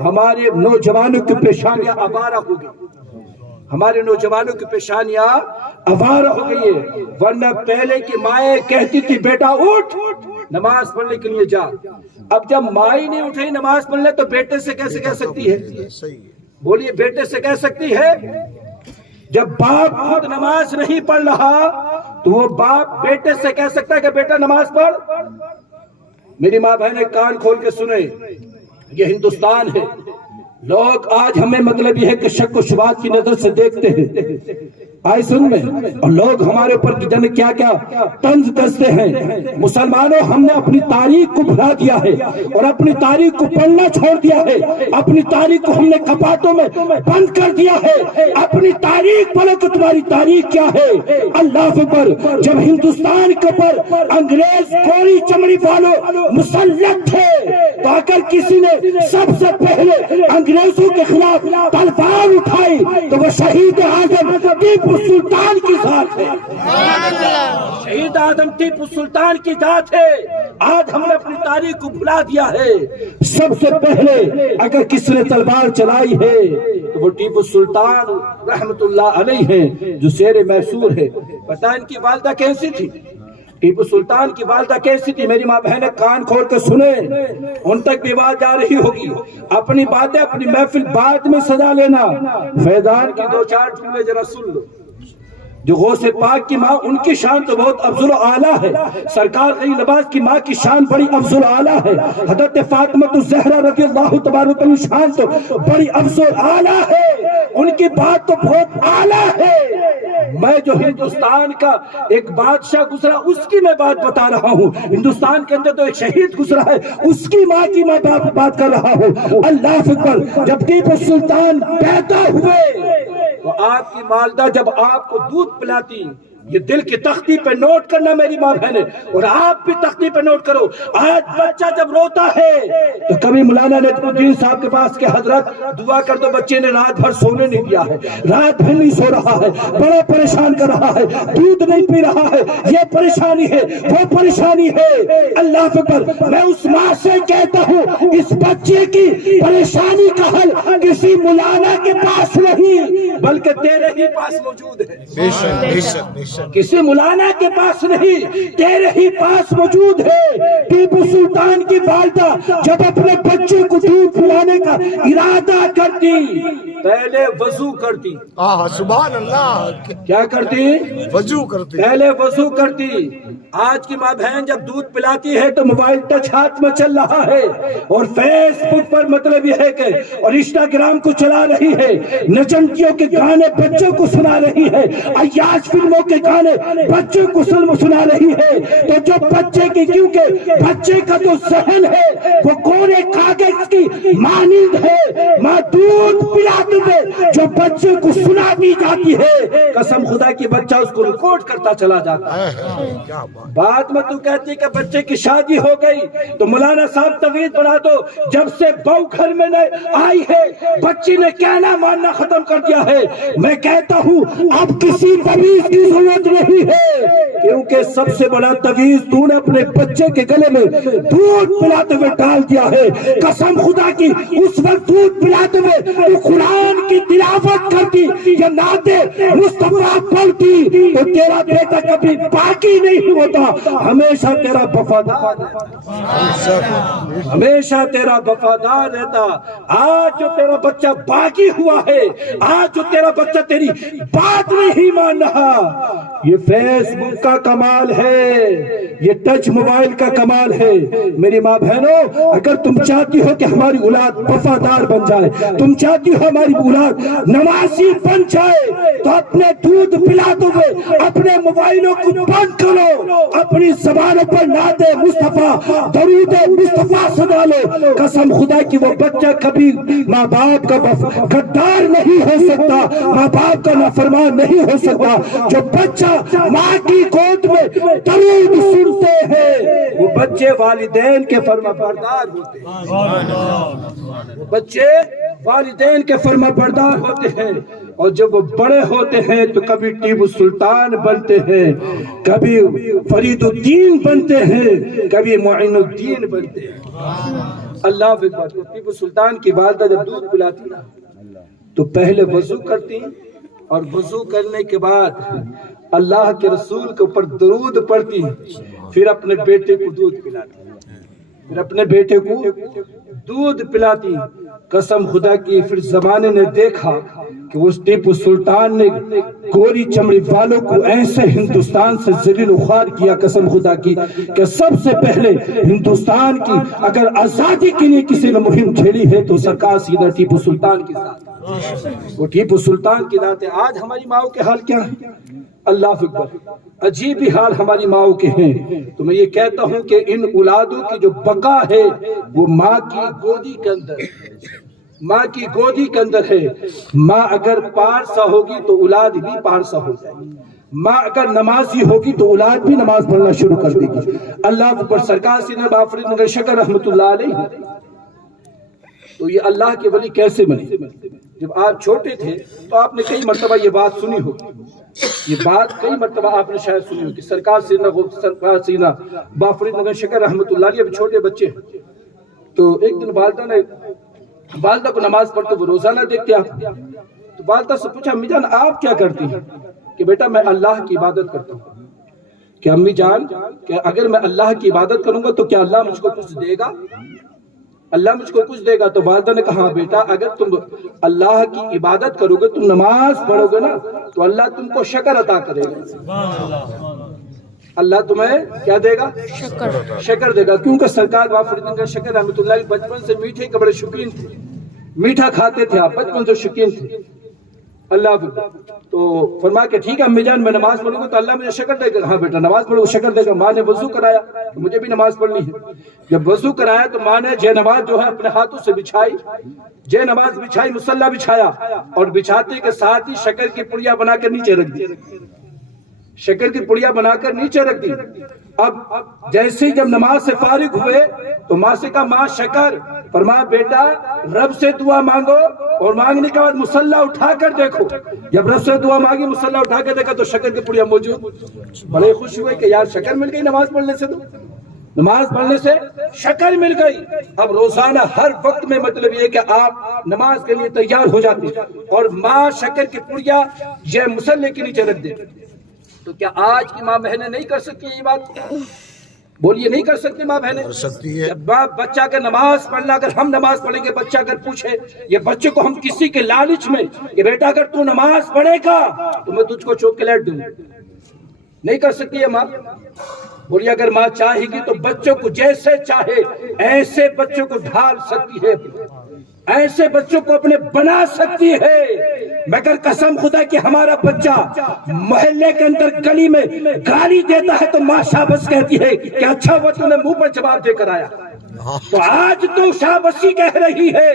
ہمارے نوجوانوں کی پیشانیاں آوارہ ہو گئی، ہمارے نوجوانوں کی پیشانیاں آوارہ ہو گئی ہے۔ ورنہ پہلے کی مائیں کہتی تھی بیٹا اٹھ نماز پڑھنے کے لیے جا، اب جب مائی نہیں اٹھے نماز پڑھنے تو بیٹے سے کیسے کہہ سکتی ہے؟ بولیے بیٹے سے کہہ سکتی ہے؟ جب باپ خود نماز نہیں پڑھ رہا تو وہ باپ بیٹے سے کہہ سکتا ہے کہ بیٹا نماز پڑھ؟ میری ماں بہنیں کان کھول کے سنیں، یہ ہندوستان ہے، لوگ آج ہمیں مطلب یہ ہے کہ شک و شبہات کی نظر سے دیکھتے ہیں، آئی سن میں، اور لوگ ہمارے اوپر جانے کیا کیا طنز کستے ہیں۔ مسلمانوں ہم نے اپنی تاریخ کو بھلا دیا ہے اور اپنی تاریخ کو پڑھنا چھوڑ دیا ہے، اپنی تاریخ کو ہم نے کپاٹوں میں بند کر دیا ہے۔ اپنی تاریخ پڑھو کہ تمہاری تاریخ کیا ہے۔ اللہ اکبر، جب ہندوستان کے اوپر انگریز کوری چمڑی والوں مسلط تھے تو اگر کسی نے سب سے پہلے انگریزوں کے خلاف تلوار اٹھائی تو وہ شہید اعظم ٹیپو سلطان کی ذات ہے، شہید اعظم ٹیپو سلطان کی ذات ہے۔ آج ہم نے اپنی تاریخ کو بھلا دیا ہے۔ سب سے پہلے اگر کسی نے تلوار چلائی ہے تو وہ ٹیپو سلطان رحمت اللہ علیہ ہیں جو شیر میسور ہے۔ پتہ ان کی والدہ کیسی تھی؟ ٹیپو سلطان کی والدہ کیسی تھی؟ میری ماں بہنیں کان کھول کے سنیں، ان تک بھی آواز جا رہی ہوگی۔ اپنی باتیں اپنی محفل بعد میں سجا لینا، فیضان کی دو چار جملے ذرا سن لو۔ جو غوث پاک کی ماں، ان کی شان تو بہت افضل و اعلیٰ ہے، سرکار علی لباس کی ماں کی شان بڑی افضل و اعلیٰ ہے، حضرت فاطمہ الزہرا رضی اللہ تبارک عنہا کی شان تو بڑی افضل و اعلیٰ ہے، ان کی بات تو بہت اعلیٰ ہے۔ میں جو ہندوستان کا ایک بادشاہ گزرا اس کی میں بات بتا رہا ہوں، ہندوستان کے اندر تو ایک شہید گزرا ہے اس کی ماں کی میں بات کر رہا ہوں۔ اللہ اکبر، جب ٹیپو سلطان پیدا ہوئے تو آپ کی والدہ جب آپ کو دودھ پلاتی، یہ دل کی تختی پہ نوٹ کرنا میری ماں بہنیں، اور آپ بھی تختی پہ نوٹ کرو۔ آج بچہ جب روتا ہے تو کبھی مولانا نجم الدین صاحب کے پاس کہ حضرت دعا کر دو، بچے نے رات بھر سونے نہیں دیا ہے، رات بھر نہیں سو رہا ہے، بڑا پریشان کر رہا ہے، دودھ نہیں پی رہا ہے، یہ پریشانی ہے وہ پریشانی ہے۔ اللہ اکبر، میں اس ماں سے کہتا ہوں اس بچے کی پریشانی کا حل کسی مولانا کے پاس نہیں بلکہ تیرے ہی پاس موجود ہے۔ بے شک بے شک بے شک، کسی مولانا کے پاس نہیں، تیرے ہی پاس موجود ہے۔ ٹیپو سلطان کی والدہ جب اپنے بچے کو دودھ پلانے کا ارادہ کرتی پہلے وضو کرتی۔ سبحان اللہ، کیا کرتی؟ وضو کرتی، پہلے وضو کرتی۔ آج کی ماں بہن جب دودھ پلاتی ہے تو موبائل ٹچ ہاتھ میں چل رہا ہے اور فیس بک پر مطلب یہ ہے کہ اور انسٹاگرام کو چلا رہی ہے، نچنکیوں کے گانے بچوں کو سنا رہی ہے، عیاش فلموں کے گانے بچوں کو سنا رہی ہے۔ تو جو بچے کی، کیونکہ بچے کا جو ذہن ہے وہ کونے کاغذ کی مانند ہے، ماں دودھ پلاتے ہوئے جو بچے کو سنا دی جاتی ہے، قسم خدا کی بچہ اس کو ریکارڈ کرتا چلا جاتا ہے۔ بعد میں تو کہتی کہ بچے کی شادی ہو گئی تو مولانا صاحب تویز بنا دو، جب سے بہو گھر میں آئی ہے بچی نے کہنا ماننا ختم کر دیا ہے۔ میں کہتا ہوں اب کسی تویز کی ضرورت نہیں ہے، کیونکہ سب سے بڑا تویز تو نے اپنے بچے کے گلے میں دودھ پلاتے ہوئے ڈال دیا ہے۔ قسم خدا کی اس وقت دودھ پلاتے ہوئے تو قرآن کی تلاوت کرتی یا نعت مصطفیٰ پڑھتی تو تیرا بیٹا کبھی باقی نہیں ہوتا، ہمیشہ تیرا وفادار، ہمیشہ تیرا وفادار رہتا۔ آج جو تیرا بچہ باقی ہوا ہے، آج جو تیرا بچہ تیری بات نہیں مان رہا، یہ فیس بک کا کمال ہے، یہ ٹچ موبائل کا کمال ہے۔ میری ماں بہنوں، اگر تم چاہتی ہو کہ ہماری اولاد وفادار بن جائے، تم چاہتی ہو ہماری اولاد نمازی بن جائے، تو اپنے دودھ پلاتے ہوئے اپنے موبائلوں کو بند کرو، اپنی زبانوں پر نعت مصطفیٰ درود مصطفیٰ سنا لو۔ قسم خدا کی وہ بچہ کبھی ماں باپ کا غدار نہیں ہو سکتا، ماں باپ کا نافرمان نہیں ہو سکتا۔ جو بچہ ماں کی گود میں درود سنتے ہیں وہ بچے والدین کے فرما بردار ہوتے ہیں، وہ بچے والدین کے فرما بردار ہوتے ہیں، اور جب وہ بڑے ہوتے ہیں تو کبھی ٹیپو سلطان بنتے ہیں، کبھی فرید الدین بنتے ہیں، کبھی معین الدین بنتے ہیں۔ اللہ اکبر. ٹیپو سلطان کی والدہ جب دودھ پلاتی نا تو پہلے وضو کرتی اور وضو کرنے کے بعد اللہ کے رسول کے اوپر درود پڑھتی, پھر اپنے بیٹے کو دودھ پلاتی. قسم خدا کی پھر زمانے نے دیکھا کہ اس ٹیپو سلطان نے گوری چمڑی والوں کو ایسے ہندوستان سے ذلیل و خوار کیا, قسم خدا کی, کہ سب سے پہلے ہندوستان کی اگر آزادی کے لیے کسی نے مہم چھیڑی ہے تو سرکار سیدھا ٹیپو سلطان کی ذات, وہ ٹیپو سلطان کی ذات ہے. آج ہماری ماؤں کے حال کیا ہے؟ اللہ اکبر, عجیب ہی حال ہماری ماؤں کے ہیں. تو میں یہ کہتا ہوں کہ ان اولادوں کی جو بقا ہے وہ ماں کی گودی کے اندر ہے. ماں اگر پارسا ہوگی تو اولاد بھی پارسا ہو جائے گی. ماں اگر نمازی ہوگی تو اولاد بھی نماز پڑھنا شروع کر دے گی. اللہ اکبر. سرکار سیدنا باپ فرید نگر شکر رحمت اللہ علیہ, تو یہ اللہ کے ولی کیسے بنے؟ جب آپ چھوٹے تھے تو آپ نے کئی مرتبہ یہ بات سنی ہوگی, یہ بات کئی مرتبہ آپ نے شاید سنی ہوگی. سرکار سیدنا باپ فرید نگر شکر رحمت اللہ علیہ ابھی چھوٹے بچے ہیں, تو ایک دن والدہ کو نماز پڑھتے وہ روزانہ دیکھتے آپ, تو والدہ سے پوچھا امی جان آپ کیا کرتی ہیں؟ کہ بیٹا میں اللہ کی عبادت کرتا ہوں. کہ امی جان کہ اگر میں اللہ کی عبادت کروں گا تو کیا اللہ مجھ کو کچھ دے گا؟ اللہ مجھ کو کچھ دے گا؟ تو والدہ نے کہا بیٹا اگر تم اللہ کی عبادت کرو گے, تم نماز پڑھو گے نا, تو اللہ تم کو شکر عطا کرے گا. اللہ تمہیں کیا دے گا؟ شکر دے گا. کیونکہ سرکار باپ فرید نگر شکر رحمت اللہ علیہ بچپن سے میٹھے کے بڑے شوقین تھے, میٹھا کھاتے تھے آپ, بچپن سے شوقین تھے. اللہ تو فرمایا کہ ٹھیک ہے امی جان میں نماز پڑھوں گا تو اللہ مجھے شکر دے گا. ہاں بیٹا نماز پڑھو شکر دے گا. ماں نے وضو کرایا کہ مجھے بھی نماز پڑھنی ہے. جب وضو کرایا تو ماں نے جے نماز جو ہے اپنے ہاتھوں سے بچھائی, جے نماز بچھائی, مصلی بچھایا, اور بچھاتے کے ساتھ ہی شکر کی پڑیا بنا کر نیچے رکھ دی. شکر کی پڑیا بنا کر نیچے رکھ دی. اب جیسے ہی جب نماز سے فارغ ہوئے تو ماں سے کہا ماں شکر. فرمایا بیٹا رب سے دعا مانگو, اور مانگنے کے بعد مصلی اٹھا کر دیکھو. جب رب سے دعا مانگی, مصلی اٹھا کر دیکھا تو شکر کی پڑیا موجود. بڑے خوش ہوئے کہ یار شکر مل گئی نماز پڑھنے سے, تو نماز پڑھنے سے شکر مل گئی. اب روزانہ ہر وقت میں مطلب یہ کہ آپ نماز کے لیے تیار ہو جاتے اور ماں شکر کی پڑیا یہ مصلی کے نیچے رکھ دے. تو کیا آج کی ماں بہنیں نہیں کر سکتی یہ بات؟ بولیے نہیں کر سکتی ماں بہنیں؟ کر سکتی ہے. بچہ اگر نماز پڑھنا, اگر ہم نماز پڑھیں گے, بچہ اگر پوچھے, یہ بچے کو ہم کسی کے لالچ میں کہ بیٹا اگر تو نماز پڑھے گا تو میں تجھ کو چاکلیٹ دوں, نہیں کر سکتی ہے ماں. بولیے اگر ماں چاہے گی تو بچوں کو جیسے چاہے ایسے بچوں کو ڈھال سکتی ہے, ایسے بچوں کو اپنے بنا سکتی ہے. مگر قسم خدا کہ ہمارا بچہ محلے کے اندر گلی میں گالی دیتا ہے تو ماں شاباش کہتی ہے کہ اچھا وہ تو نے منہ پر جواب دے کر آیا. تو آج تو شاباشی کہہ رہی ہے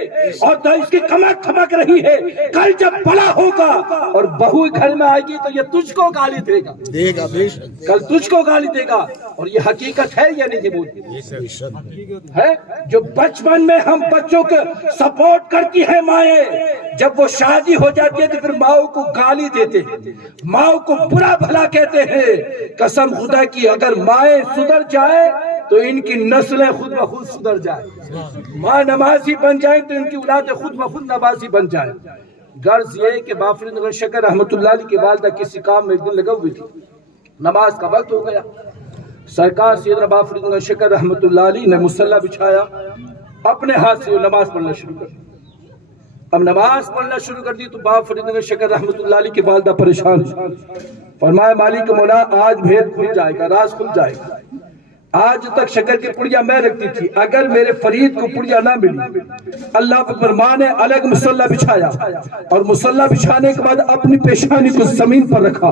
اور تو اس کی کمر تھمک رہی ہے. کل جب بڑا ہوگا اور بہو گھر میں آئے گی تو یہ تجھ کو گالی دے گا, کل تجھ کو گالی دے گا. اور یہ حقیقت ہے یا نہیں؟ بول ہے جو بچپن میں ہم بچوں کو سپورٹ کرتی ہے مائیں, جب وہ شادی ہو جاتی ہے تو پھر ماؤں کو گالی دیتے ہیں, ماؤں کو برا بھلا کہتے ہیں. قسم خدا کی اگر مائیں سدھر جائے تو ان کی نسلیں خود بخود سدھر جائے. ماں نمازی بن جائیں تو ان کی اولاد خود بخود نمازی بن جائے. غرض یہ کہ باپ فرید نگر شکر رحمت اللہ علیہ کی والدہ کسی کام میں ایک دن لگا ہوئی تھی, نماز کا وقت ہو گیا. سرکار سیدنا باپ فرید نگر شکر رحمت اللہ علیہ نے مصلی بچھایا, اپنے ہاتھ سے نماز پڑھنا شروع کر دی. اب نماز پڑھنا شروع کر دی تو باپ فرید نگر شکر رحمت اللہ علیہ کی والدہ پریشان. فرمایا مالک مولا آج بھید کھل جائے گا, راز کھل جائے گا. آج تک شکر کی پڑیا میں رکھتی تھی, اگر میرے فرید کو پڑیا نہ ملی. اللہ اکبر. ماں نے الگ مصلی بچھایا اور مصلی بچھانے کے بعد اپنی پیشانی کو زمین پر رکھا,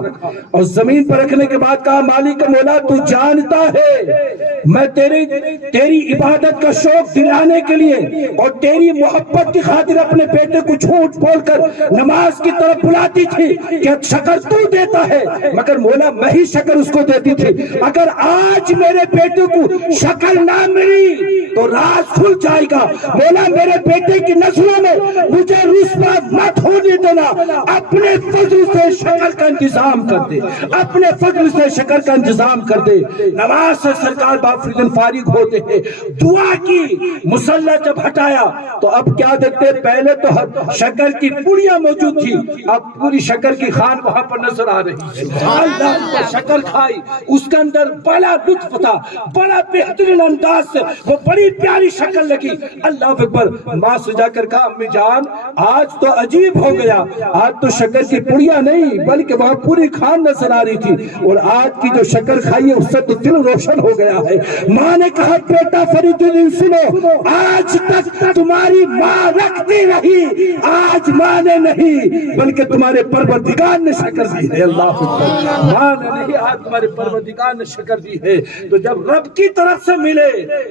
اور زمین پر رکھنے کے بعد کہا مالک مولا تو جانتا ہے میں تیری عبادت کا شوق دلانے کے لیے اور تیری محبت کی خاطر اپنے بیٹے کو جھوٹ بول کر نماز کی طرف بلاتی تھی کہ شکر تو دیتا ہے, مگر مولا میں ہی شکر اس کو دیتی تھی. اگر آج میرے بیٹے کو شکر نہ ملی تو راز کھل جائے گا. مولا میرے بیٹے کی نسلوں میں مجھے رسوا مت ہونے پوری طرح اپنے فضل سے شکر کا انتظام کر دے، اپنے فضل سے شکر کا انتظام کر دے۔ نماز سے سرکار بافریدن فارغ ہوتے ہیں، دعا کی، مصلی جب ہٹایا تو اب کیا دیکھتے، پہلے تو شکر کی پوڑیاں موجود تھی، اب پوری شکر کی خان وہاں پر نظر آ رہی ہے۔ اللہ پر شکر کھائی، اس کے اندر بڑا لطف تھا، بڑا بہترین انداز سے، وہ بڑی پیاری شکل لگی۔ اللہ اکبر، ماں سے جا کر کہا امی جان آج تو عجیب ہو گیا، آج تو شکر کی پوڑیاں نہیں بلکہ وہاں پوری خان نظر آ رہی تھی، اور آج کی جو شکر کھائی ہے اس سے تو دل روشن ہو گیا ہے۔ ماں نے کہا بیٹا فرید الدین سنو، آج تک تمہاری ماں رکھتی رہی، آج ماں نے نہیں بلکہ تمہارے پروردگار نے شکر دی ہے۔ اللہ اکبر، ماں نے نہیں آج تمہارے پروردگار نے شکر دی ہے۔ تو جب رب کی طرف سے ملے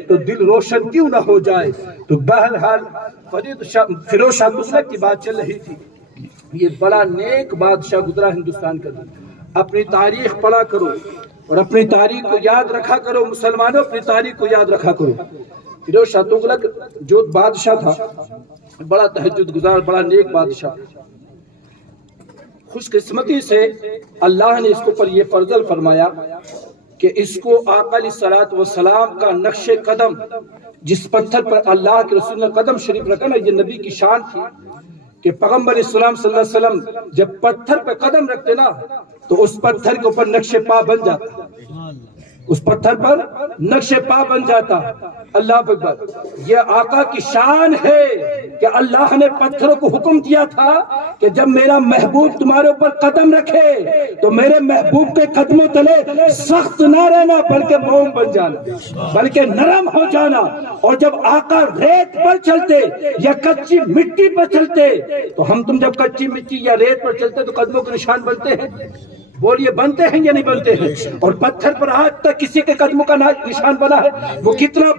تو دل روشن کیوں نہ ہو جائے۔ تو بہرحال فیروز شاہ تغلق کی بات چل رہی تھی، یہ بڑا نیک بادشاہ گزرا ہندوستان کا۔ اپنی تاریخ پڑھا کرو اور اپنی تاریخ کو یاد رکھا کرو، مسلمانوں اپنی تاریخ کو یاد رکھا کرو۔ فیروز شاہ تغلق جو بادشاہ تھا، بڑا تہجد گزار، بڑا نیک بادشاہ، خوش قسمتی سے اللہ نے اس کو پر یہ فضل فرمایا کہ اس کو آقا علیہ الصلوۃ والسلام کا نقش قدم، جس پتھر پر اللہ کے رسول نے قدم شریف رکھا نا، یہ نبی کی شان تھی کہ پیغمبر اسلام صلی اللہ علیہ وسلم جب پتھر پہ قدم رکھتے نا تو اس پتھر کے اوپر نقش پا بن جاتا، اس پتھر پر نقش پا بن جاتا۔ اللہ اکبر، یہ آقا کی شان ہے کہ اللہ نے پتھروں کو حکم دیا تھا کہ جب میرا محبوب تمہارے اوپر قدم رکھے تو میرے محبوب کے قدموں تلے سخت نہ رہنا بلکہ موم بن جانا، بلکہ نرم ہو جانا۔ اور جب آقا ریت پر چلتے یا کچی مٹی پر چلتے تو ہم تم جب کچی مٹی یا ریت پر چلتے تو قدموں کے نشان بنتے ہیں، بولیے بنتے ہیں یا نہیں بنتے ہیں؟ اور پتھر پر آج تک کسی کے قدموں کا نشان بنا ہے، وہ کتنا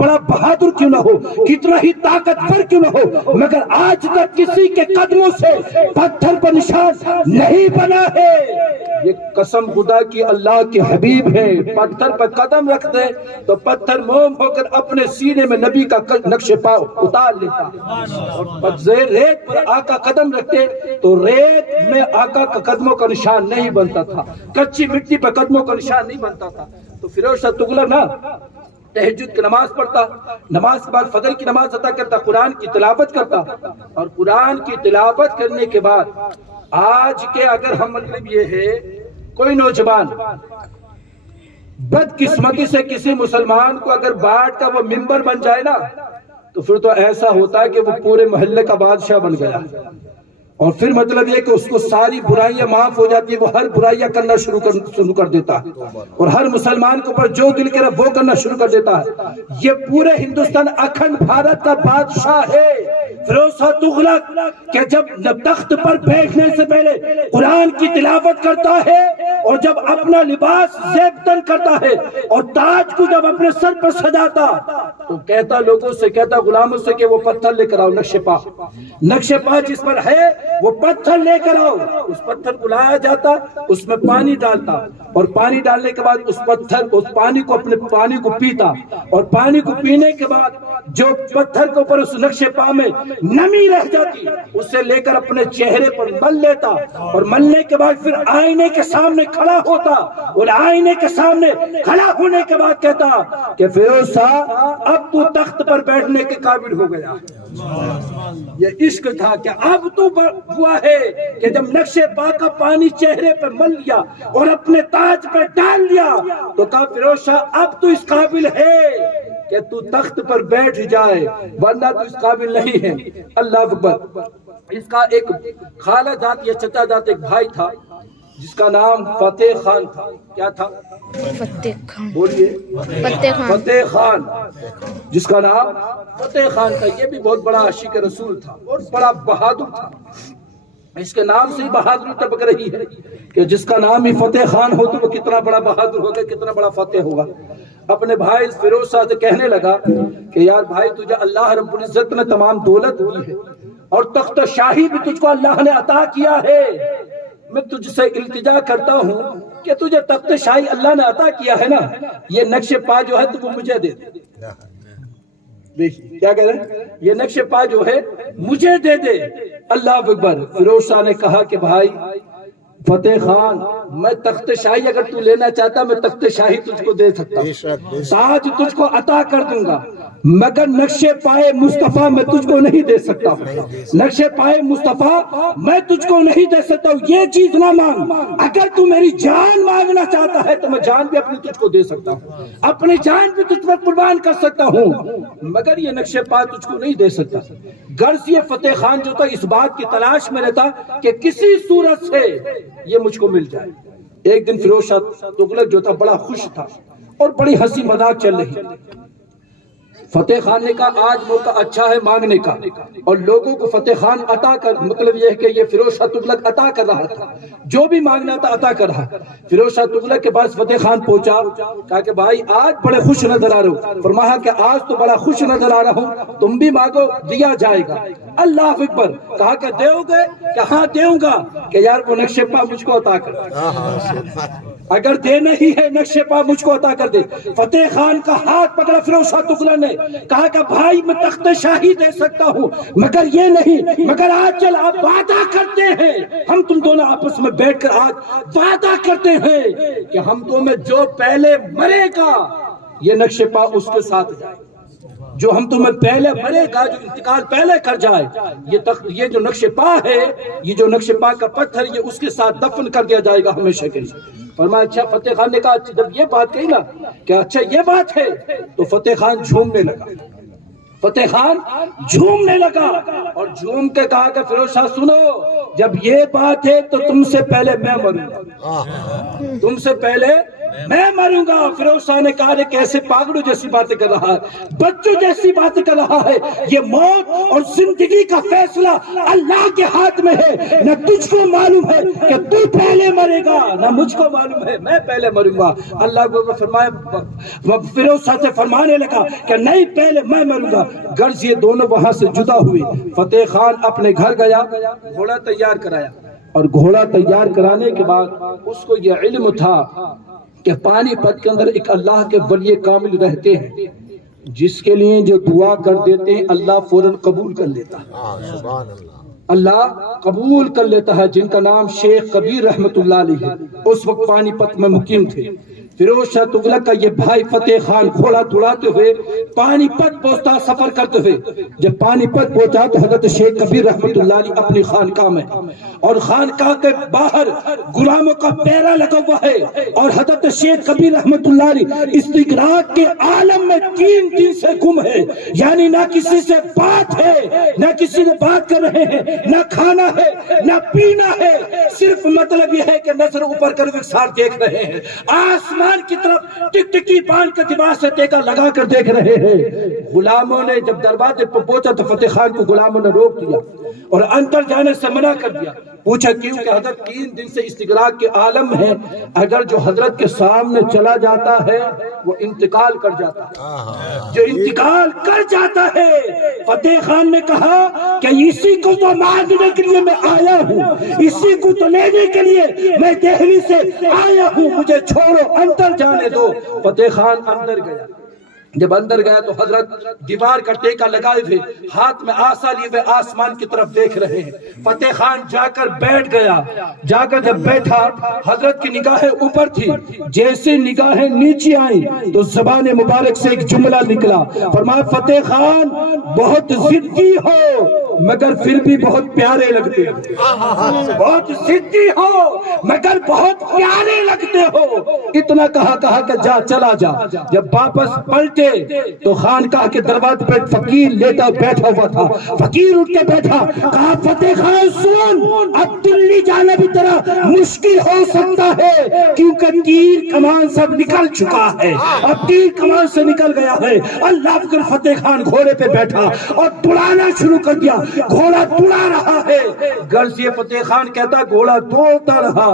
بڑا بہادر کیوں نہ ہو، کتنا ہی طاقتور کیوں نہ ہو، مگر آج تک کسی کے قدموں سے پتھر پر نشان نہیں بنا ہے۔ یہ قسم خدا کی اللہ کے حبیب ہیں، پتھر پر قدم رکھ دے تو پتھر موم ہو کر اپنے سینے میں نبی کا نقش پا اتار لیتا، اور ریت پر آقا قدم رکھتے تو ریت میں آقا کا قدموں کا نشان نہیں بنتا تھا، کچی مٹی پر قدموں کا نشان نہیں بنتا تھا۔ تو فیروز شاہ تغلق نا تہجد کی نماز پڑھتا، نماز کے بعد فجر کی نماز ادا کرتا، قرآن کی تلاوت کرتا، اور قرآن کی تلاوت کرنے کے بعد آج کے اگر ہم مطلب یہ ہے کوئی نوجوان بدقسمتی سے کسی مسلمان کو اگر بانٹ کا وہ ممبر بن جائے نا تو پھر تو ایسا ہوتا ہے کہ وہ پورے محلے کا بادشاہ بن گیا، اور پھر مطلب یہ کہ اس کو ساری برائیاں معاف ہو جاتی ہے، وہ ہر برائیاں کرنا شروع کر دیتا ہے، اور ہر مسلمان کے اوپر جو دل کرے وہ کرنا شروع کر دیتا ہے۔ یہ پورے ہندوستان اکھنڈ بھارت کا بادشاہ ہے فیروز شاہ تغلق، کہ جب تخت پر بیٹھنے سے پہلے قرآن کی تلاوت کرتا ہے، اور جب اپنا لباس زیب تن کرتا ہے اور تاج کو جب اپنے سر پر سجاتا تو کہتا لوگوں سے، کہتا غلاموں سے کہ وہ پتھر لے کر آؤ، نقش پا جس پر ہے وہ پتھر لے کر آؤ۔ اس پتھر کو لایا جاتا، اس میں پانی ڈالتا، اور پانی ڈالنے کے بعد اس پانی کو پیتا، اور پانی کو پینے کے بعد جو پتھر کے اوپر اس نقش پا میں نمی رہ جاتی اسے لے کر اپنے چہرے پر مل لیتا، اور ملنے کے بعد پھر آئینے کے سامنے کھڑا ہوتا، اور آئینے کے سامنے کھڑا ہونے کے بعد کہتا کہ فیروز شاہ اب تو تخت پر بیٹھنے کے قابل ہو گیا۔ یہ عشق تھا کہ اب تو ہوا ہے کہ جب نقش پا کا پانی چہرے پر مل لیا اور اپنے تاج پر ڈال لیا تو کہا فیروز شاہ اب تو اس قابل ہے کہ تو تخت پر بیٹھ جائے، ورنہ تو اس قابل نہیں ہے۔ اللہ اکبر۔ اس کا ایک خالہ جات یا چچا جات ایک بھائی تھا جس کا نام فتح خان تھا۔ کیا تھا؟ فتح خان، بولیے فتح خان، جس کا نام فتح خان تھا۔ یہ بھی بہت بڑا عاشق رسول تھا اور بڑا بہادر تھا۔ اس کے نام سے ہی بہادری ٹپک رہی ہے کہ جس کا نام ہی فتح خان ہو تو وہ کتنا بڑا بہادر ہوگا، کتنا بڑا فتح ہوگا۔ اپنے بھائی فیروز شاہ سے کہنے لگا کہ یار بھائی، تجھے اللہ رب العزت نے تمام دولت دی ہے اور تخت شاہی بھی تجھ کو اللہ نے عطا کیا ہے، میں تجھ سے التجا کرتا ہوں کہ تجھے تخت شاہی اللہ نے عطا کیا ہے نا، یہ نقش پا جو ہے تو وہ مجھے دے دے۔ کیا کہہ رہے ہیں؟ یہ نقش پا جو ہے مجھے دے دے، اللہ اکبر. فیروز شاہ نے کہا کہ بھائی فتح خان میں تخت شاہی اگر تو لینا چاہتا میں تخت شاہی تجھ کو دے سکتا ہوں, تاج تجھ کو عطا کر دوں گا, مگر نقش پائے مصطفیٰ میں تجھ کو نہیں دے سکتا ہوں. نقش پائے مصطفیٰ میں تجھ کو نہیں دے سکتا ہوں. یہ چیز نہ مانگ. اگر تو میری جان مانگنا چاہتا ہے تو میں جان بھی اپنی تجھ کو دے سکتا ہوں, اپنی جان بھی تجھ پر قربان کر سکتا ہوں, مگر یہ نقش پائے تجھ کو نہیں دے سکتا. غرض یہ فتح خان جو تھا اس بات کی تلاش میں رہتا کہ کسی صورت سے یہ مجھ کو مل جائے. ایک دن فیروز شاہ تغلق جو تھا بڑا خوش تھا اور بڑی ہنسی مذاق چل رہی. فتح خان نے کہا آج موقع اچھا ہے مانگنے کا, اور لوگوں کو فتح خان عطا کر, مطلب یہ ہے کہ یہ فیروز شاہ تغلق عطا کر رہا تھا, جو بھی مانگنا تھا عطا کر رہا. فیروز شاہ تغلق کے پاس فتح خان پہنچا, کہا کہ بھائی آج بڑے خوش نظر آ رہے ہو. فرمایا کہ آج تو بڑا خوش نظر آ رہا ہوں, تم بھی مانگو دیا جائے گا. اللہ اکبر. کہا کہ دیو گے, کہ ہاں دیوں گا, کہ یار وہ نقش پا مجھ کو عطا کر, اگر دینا ہی ہے نقش پا مجھ کو عطا کر دے. فتح خان کا ہاتھ پکڑا فیروز شاہ تغلق نے, کہا کہ بھائی میں تخت شاہی دے سکتا ہوں مگر یہ نہیں, مگر آج چل آپ وعدہ کرتے ہیں, ہم تم دونوں آپس میں بیٹھ کر آج وعدہ کرتے ہیں کہ ہم دونوں میں جو پہلے مرے گا یہ نقش پا اس کے ساتھ جائے. جو ہم تمہیں پہلے مرے گا, جو انتقال پہلے کر جائے, یہ جو نقش پا ہے, یہ جو نقش پا کا پتھر, یہ اس کے ساتھ دفن کر دیا جائے گا ہمیشہ کے لیے. فرمایا اچھا. فتح خان نے کہا جب یہ بات کہی نا کہ اچھا یہ بات ہے, تو فتح خان جھومنے لگا. فتح خان جھومنے لگا اور جھوم کے کہا کہ فیروز شاہ سنو, جب یہ بات ہے تو تم سے پہلے میں مروں گا, تم سے پہلے میں مروں گا. فیروز شاہ نے کہا کیسے پاگڑوں جیسی باتیں کر رہا ہے, بچوں جیسی باتیں کر رہا ہے. یہ موت اور زندگی کا فیصلہ اللہ کے ہاتھ میں ہے. نہ تجھ کو معلوم ہے کہ تو پہلے مرے گا, نہ مجھ کو معلوم ہے میں پہلے مروں گا. اللہ کو فرمایا, فیروز شاہ سے فرمانے لگا کہ نہیں پہلے میں مروں گا. غرض یہ دونوں وہاں سے جدا ہوئے. فتح خان اپنے گھر گیا, گھوڑا تیار کرایا, اور گھوڑا تیار کرانے کے بعد اس کو یہ علم تھا کہ پانی پت کے اندر ایک اللہ کے ولی کامل رہتے ہیں, جس کے لیے جو دعا کر دیتے ہیں اللہ فوراً قبول کر لیتا ہے. اللہ قبول کر لیتا ہے, جن کا نام شیخ کبیر رحمت اللہ علیہ اس وقت پانی پت میں مقیم تھے. فیروز شاہ تغلق کا یہ بھائی فتح خان گھوڑا دوڑاتے ہوئے پانی پت پہنچتا, سفر کرتے ہوئے جب پانی پت پہنچا تو حضرت شیخ کبیر رحمت اللہ علیہ اپنی خانقاہ میں, اور خانقاہ کے باہر غلاموں کا پیرا لگا ہوا ہے, اور حضرت شیخ کبیر رحمت اللہ علیہ استغراق کے عالم میں 3 دن سے گم ہے. یعنی نہ کسی سے بات ہے, نہ کسی سے بات کر رہے ہیں, نہ کھانا ہے نہ پینا ہے, صرف مطلب یہ ہے کہ نظر اوپر کر وکسار دیکھ رہے ہیں, آسمان کی طرف ٹک ٹکی باندھ کے دیوار سے ٹیکا لگا کر دیکھ رہے ہیں. غلاموں نے جب دروازے پر پہنچا تو فتح خان کو غلاموں نے روک دیا اور اندر جانے سے منع کر دیا. پوچھا کیوں؟ کہ حضرت 3 دن سے استغراق کے عالم ہے, اگر جو حضرت کے سامنے چلا جاتا ہے وہ انتقال کر جاتا ہے, جو انتقال کر جاتا ہے. فتح خان نے کہا کہ اسی کو تو مانگنے کے لیے میں آیا ہوں, اسی کو تو لینے کے لیے میں دہلی سے آیا ہوں, مجھے چھوڑو, اندر جانے دو. فتح خان اندر گیا. جب اندر گیا تو حضرت دیوار کا ٹیکا لگائے ہوئے, ہاتھ میں آسا لیے ہوئے آسمان کی طرف دیکھ رہے ہیں. فتح خان جا کر بیٹھ گیا. جا کر جب بیٹھا حضرت کی نگاہیں اوپر تھی, جیسے نگاہیں نیچے آئیں تو زبان مبارک سے ایک جملہ نکلا. فرمایا فتح خان بہت ضدی ہو مگر پھر بھی بہت پیارے لگتے ہو, بہت ضدی ہو مگر بہت پیارے لگتے ہو. اتنا کہا کہ جا چلا جا. جب واپس پلٹے تو خانقاہ کے دروازے پر فقیر لیٹا بیٹھا ہوا تھا. فقیر اٹھ کے بیٹھا, کہا فتح خان سن, اب دلی جانا بھی طرح مشکل ہو سکتا ہے کیونکہ تیر کمان سب نکل چکا ہے, اب تیر کمان سے نکل گیا ہے. اللہ اکبر. فتح خان گھوڑے پہ بیٹھا اور دوڑانا شروع کر دیا. گھوڑا دوڑا رہا ہے. غرض یہ فتح خان کہتا گھوڑا دوڑتا رہا.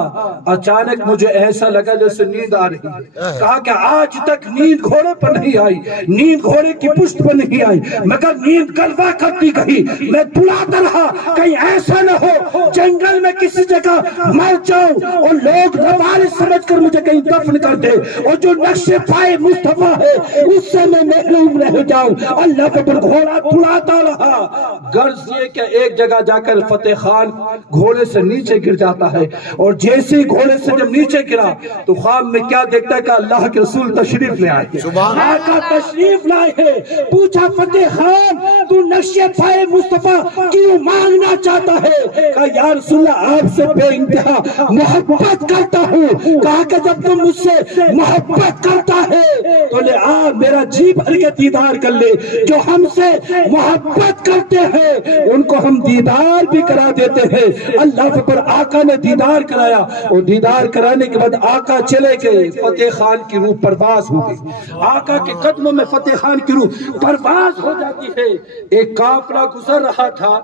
اچانک مجھے ایسا لگا جیسے نیند آ رہی ہے. کہا کہ آج تک نیند گھوڑے پر نہیں آئی, نیند گھوڑے کی پشت پر نہیں آئی, مگر نیند گلوا کرتی گئی. میں دوڑاتا رہا, کہیں ایسا نہ ہو جنگل میں کسی جگہ مر جاؤں اور لوگ لوارث سمجھ کر مجھے کہیں دفن کر دے, اور جو نقش پائے مصطفیٰ ہے اس سے میں محروم رہ جاؤں. اللہ کے پر گھوڑا دوڑاتا رہا. غرض لفظ یہ کہ ایک جگہ جا کر فتح خان گھوڑے سے نیچے گر جاتا ہے، اور جیسے ہی گھوڑے سے جب نیچے گرا تو خواب میں کیا دیکھتا ہے کہ اللہ کے رسول تشریف لے آئے، آقا تشریف لائے ہیں۔ پوچھا فتح خان تو نقش پائے مصطفیٰ کیوں مانگنا چاہتا ہے؟ کہا یا رسول اللہ آپ سے بے انتہا محبت کرتا ہوں۔ کہا کہ جب تم مجھ سے محبت کرتا ہے تو لے آ میرا جی بھر کے دیدار کر لے، جو ہم سے محبت کرتے ہیں ان کو ہم دیدار بھی کرا دیتے ہیں۔ اللہ اکبر، آقا نے دیدار کرایا، اور دیدار کرانے کے بعد آقا چلے گئے، فتح خان کی روح پرواز ہو گئی۔ آقا کے قدموں میں فتح خان کی روح پرواز ہو جاتی ہے۔ ایک قافلہ گزر رہا تھا،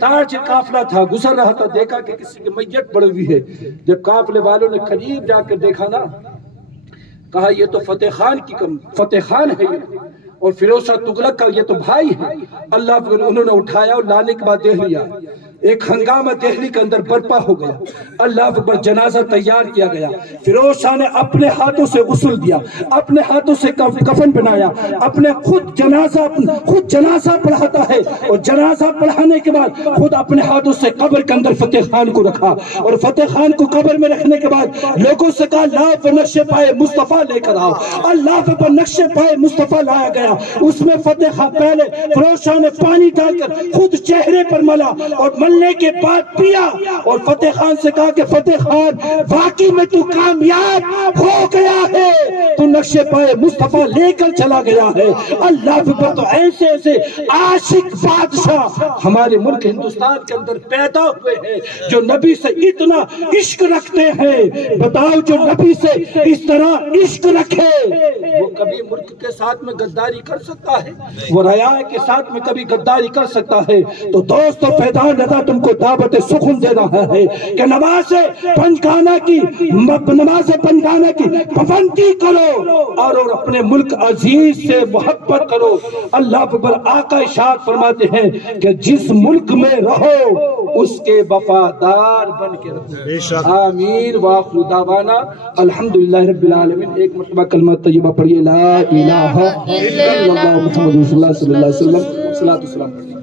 تاج قافلہ تھا، گزر رہا تھا، دیکھا کہ کسی کی میت پڑی ہوئی ہے۔ جب قافلے والوں نے قریب جا کر دیکھا نا، کہا یہ تو فتح خان ہے یہ، اور فیروز شاہ تغلق کا یہ تو بھائی ہے۔ اللہ اکبر، انہوں نے اٹھایا اور لانے کے بعد دیکھ لیا، ایک ہنگامہ دہلی کے اندر برپا ہو گیا۔ اللہ اکبر، جنازہ تیار کیا گیا۔ فیروز شاہ نے اپنے ہاتھوں سے غسل دیا، اپنے ہاتھوں سے کفن بنایا، اپنے خود جنازہ پڑھاتا ہے، اور جنازہ پڑھانے کے بعد خود اپنے ہاتھوں سے قبر کے اندر فتح خان کو رکھا، اور فتح خان کو قبر میں رکھنے کے بعد لوگوں سے کہا لا نقش پائے مصطفیٰ لے کر آؤ۔ اللہ اکبر، نقش پائے مصطفیٰ لایا گیا، اس میں فتح خان پہلے فیروز شاہ نے پانی ڈال کر خود چہرے پر ملا، اور ملنے کے بعد پیا، اور فتح خان سے کہا کہ فتح خان واقعی میں تو کامیاب ہو گیا ہے، تو نقش پائے مصطفیٰ لے کر چلا گیا ہے۔ اللہ اکبر، تو ایسے ایسے عاشق بادشاہ ہمارے ملک ہندوستان کے اندر پیدا ہوئے ہیں جو نبی سے اتنا عشق رکھتے ہیں۔ بتاؤ، جو نبی سے اس طرح عشق رکھے وہ کبھی ملک کے ساتھ میں غداری کر سکتا ہے؟ وہ ریا کے ساتھ میں کبھی غداری کر سکتا ہے؟ تو دوستو، فیضان رضا تم کو دعوت سخن دے رہا ہے کہ نماز پنجگانہ کی پابندی کرو، اور اپنے ملک عزیز سے محبت کرو۔ اللہ اکبر، آقا ارشاد فرماتے ہیں کہ جس ملک میں رہو اس کے وفادار بن کے رہو۔ آمین وآخر دعوانا الحمدللہ رب العالمین۔ ایک مرتبہ کلمہ طیبہ پڑھیے، لا الہ الا اللہ محمد رسول اللہ صلی اللہ علیہ وسلم۔ صلاۃ و سلام۔